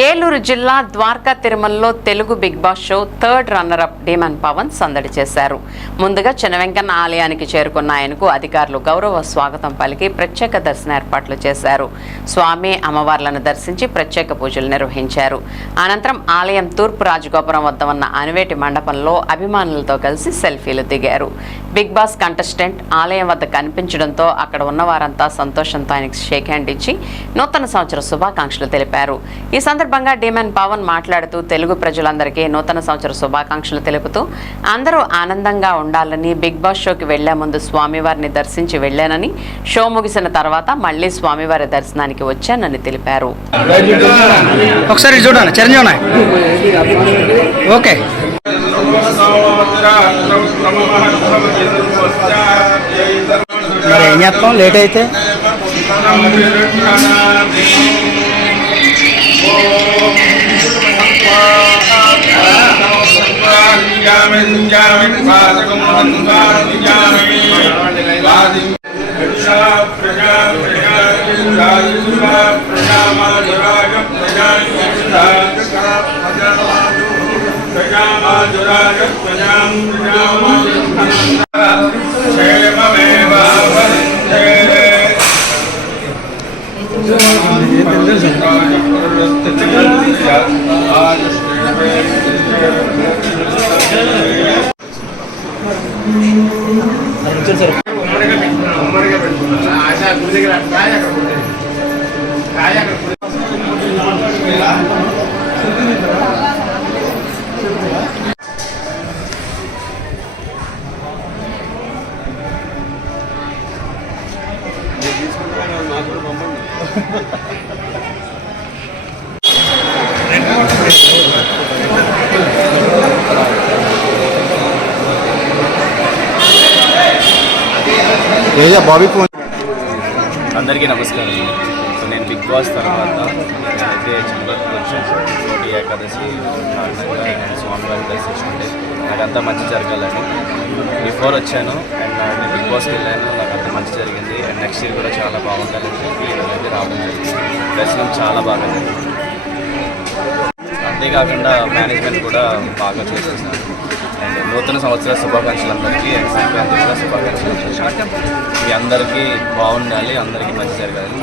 ఏలూరు జిల్లా ద్వారకా తిరుమలలో Telugu big boss show third runner up demon Pavan సందడి చేశారు. ముందుగా చినవెంకన్న ఆలయానికి చేరుకున్న ఆయనకు అధికారులు గౌరవ స్వాగతం పలికి ప్రత్యేక దర్శన ఏర్పాట్లు చేశారు. స్వామి అమ్మవార్లను దర్శించి ప్రత్యేక పూజలు నిర్వహించారు. అనంతరం ఆలయం తూర్పు రాజగోపురం వద్ద ఉన్న అనువేటి మండపంలో అభిమానులతో కలిసి సెల్ఫీలు దిగారు. బిగ్ బాస్ కంటెస్టెంట్ ఆలయం వద్ద కనిపించడంతో అక్కడ ఉన్న వారంతా సంతోషంతో ఆయనకు షేక్ హ్యాండ్ ఇచ్చి నూతన సంవత్సర శుభాకాంక్షలు తెలిపారు. ఈ సందర్భంగా డీమన్ పవన్ మాట్లాడుతూ తెలుగు ప్రజలందరికీ నూతన సంవత్సర శుభాకాంక్షలు తెలుపుతూ అందరూ ఆనందంగా ఉండాలని, బిగ్ బాస్ షోకి వెళ్లే ముందు స్వామివారిని దర్శించి వెళ్లానని, షో ముగిసిన తర్వాత మళ్లీ స్వామివారి దర్శనానికి వచ్చానని తెలిపారు. లేట్ అయితే అందరికీ నమస్కారం. సో నేను బిగ్ బాస్ తర్వాత అయితే చిన్నప్పుడు వచ్చాను. కోటి ఏకాదశి నేను స్వామివారి దర్శించుకుంటే నాకంతా మంచి జరగాలని బిఫోర్ వచ్చాను. అండ్ నేను బిగ్ బాస్కి వెళ్ళాను, నాకు అంత మంచి జరిగింది. అండ్ నెక్స్ట్ ఇయర్ కూడా చాలా బాగుండాలని చెప్పి ఈరోజైతే రావడం జరిగింది. దర్శనం చాలా బాగా జరిగింది. అంతేకాకుండా మేనేజ్మెంట్ కూడా బాగా చేసేసాను. అండ్ నూతన సంవత్సర శుభాకాంక్షలు అందరికీ, అండ్ సంక్రాంతి కూడా శుభాకాంక్షలు. మీ అందరికీ బాగుండాలి, అందరికీ మంచి జరగాలని.